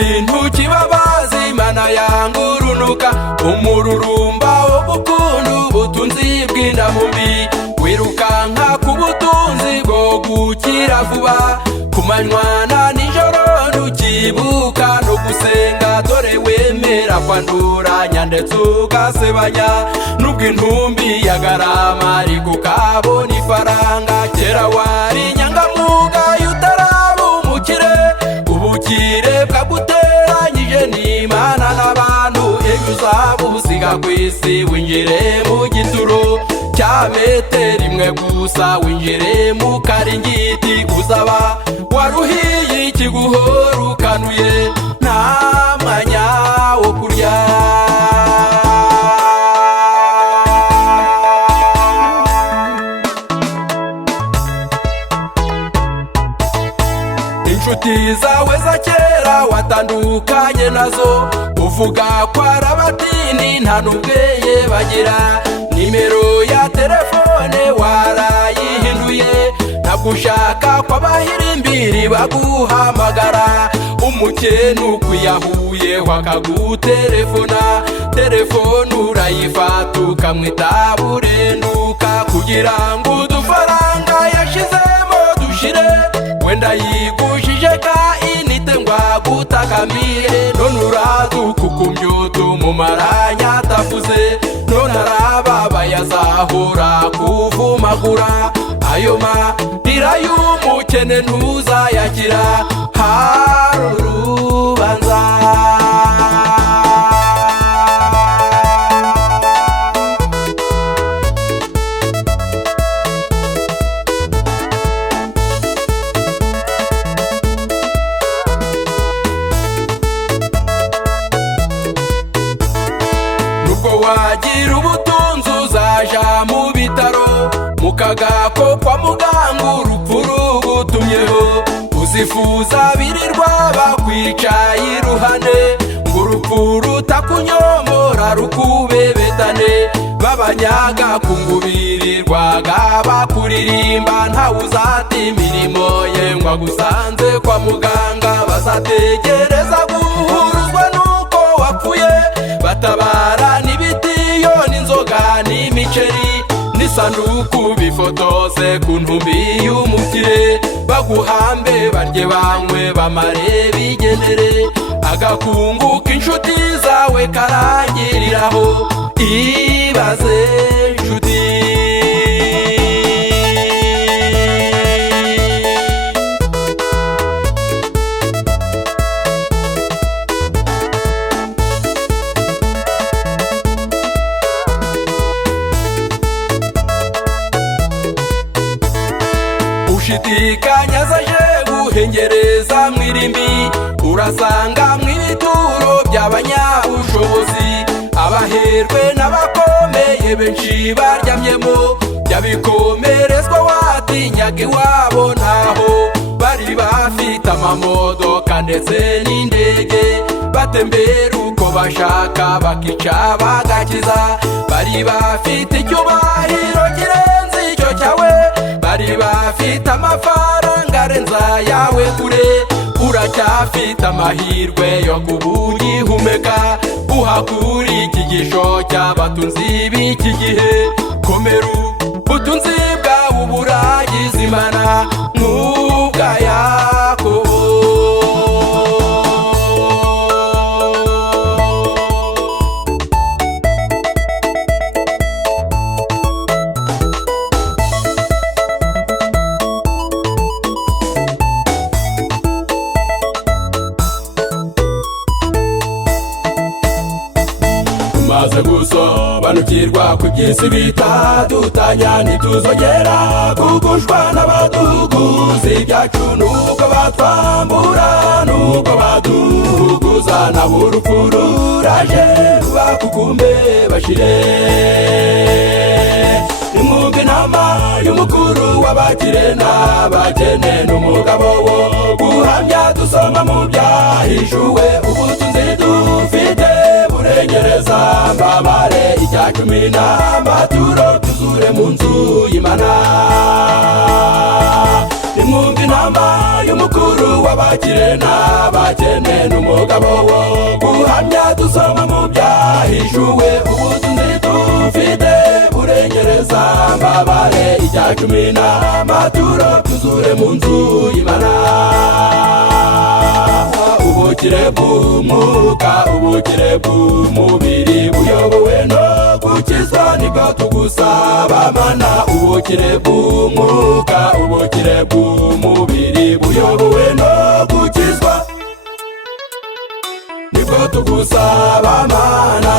ikintu kibabaza Imana yangurunuka umururumba wo gukunda ubutunzi bw'indamumbi wirukanka ku butunzi bwo gukira vuba ku manywa na nijoro ntukibuka no gusenga dore wemera kwanduranya ndetse ugasebanya nubwo intumbi yagarama ariko ukabona ifaranga kera wari nyangamugayo utaraba umukire ubukire bwaguteranyije n'Imana n'abantu ejo uzabusiga ku isi winjire mu gituro cya metero imwe gusa winjire mu karingiti uzaba waruhiye ikiguhora ukanuye nta mwanya wo kurya inshuti zawe za kera watandukanye nazo uvuga ko ari abatini nta n'ubwenge bagira nimero ya telefone warayihinduye ntabwo ushaka ko abahirimbiri baguhamagara umukene ukuyahuye wakagutelefona telefone urayifata ukamwita burenduka kugira ngo udufaranga yashizemo dushire wenda yigushije ka inite ngo agutakamire none uradukukumbyutu mu maranya atavuze none arababaye azahora kuvumagura ayo marira y'umukene ntuzayakira hari urubanza wagira ubutunzi uzaja mu bitaro mukaga ko kwa muganga urupfu rugutumyeho uzifuza birirwa bakwicaye iruhande ngo urupfu rutakunyomora rukubebetane babanyaga kungubirirwaga bakuririmba ntawe uzata imirimo ye ngo agusanze kwa muganga bazategereza guhuruzwa nuko wapfuye batabara n'ibitiyo n'inzoga n'imiceri n'isanduku bifotoze ku ntumbi y'umukire baguhambe barye banywe bamare bigendere agakungu k'inshuti zawe karangiriraho ibaze nshuti ushidikanya zaje guhengereza mwirimbi urasanga mw'ibituro by'abanyabushobozi abaherwe n'abakomeye benshi baryamyemo byabikomerezwa watinyaga iwabo ntaho bari bafite amamodoka ndetse n'indege batembera uko bashaka bakica bagakiza bari bafite icyubahiro kirenze icyo cyawe bari bafite amafaranga arenza yawe kure uracyafite amahirwe yo kubugihumeka uhakura ikigisho cy'abatunzi b'iki gihe komera ubutunzi bwawe uburagize Imana n'ubwa Yakobo maze gusobanukirwa ku by'isi bitadutanya ntituzongera kugushwa n'abaduhuguza ibyacu nuko batwambura nuko baduhuguza nabo urupfu ruraje bakukumbe bashire nimwumve inama y'umukuru w'abakire n'abakene n'umugabo wo guhamya dusoma mu byahishuwe ubutunzi dufite burengereza mbabare icya cumi n'amaturo tuzure mu nzu y'Imana nimwumva inama y'umukuru w'abakire n'abakene n'umugabo wo guhamya dusoma mu byahishuwe ubutunzi dufite burengereza mbabare icya cumi n'amaturo byuzure mu nzu y'Imana ubukire bw'umwuka ubukire bw'umubiri buyobowe no gukizwa nibwo tugusaba Mana ubukire bw'umwuka ubukire bw'umubiri buyobowe no gukizwa nibwo tugusaba Mana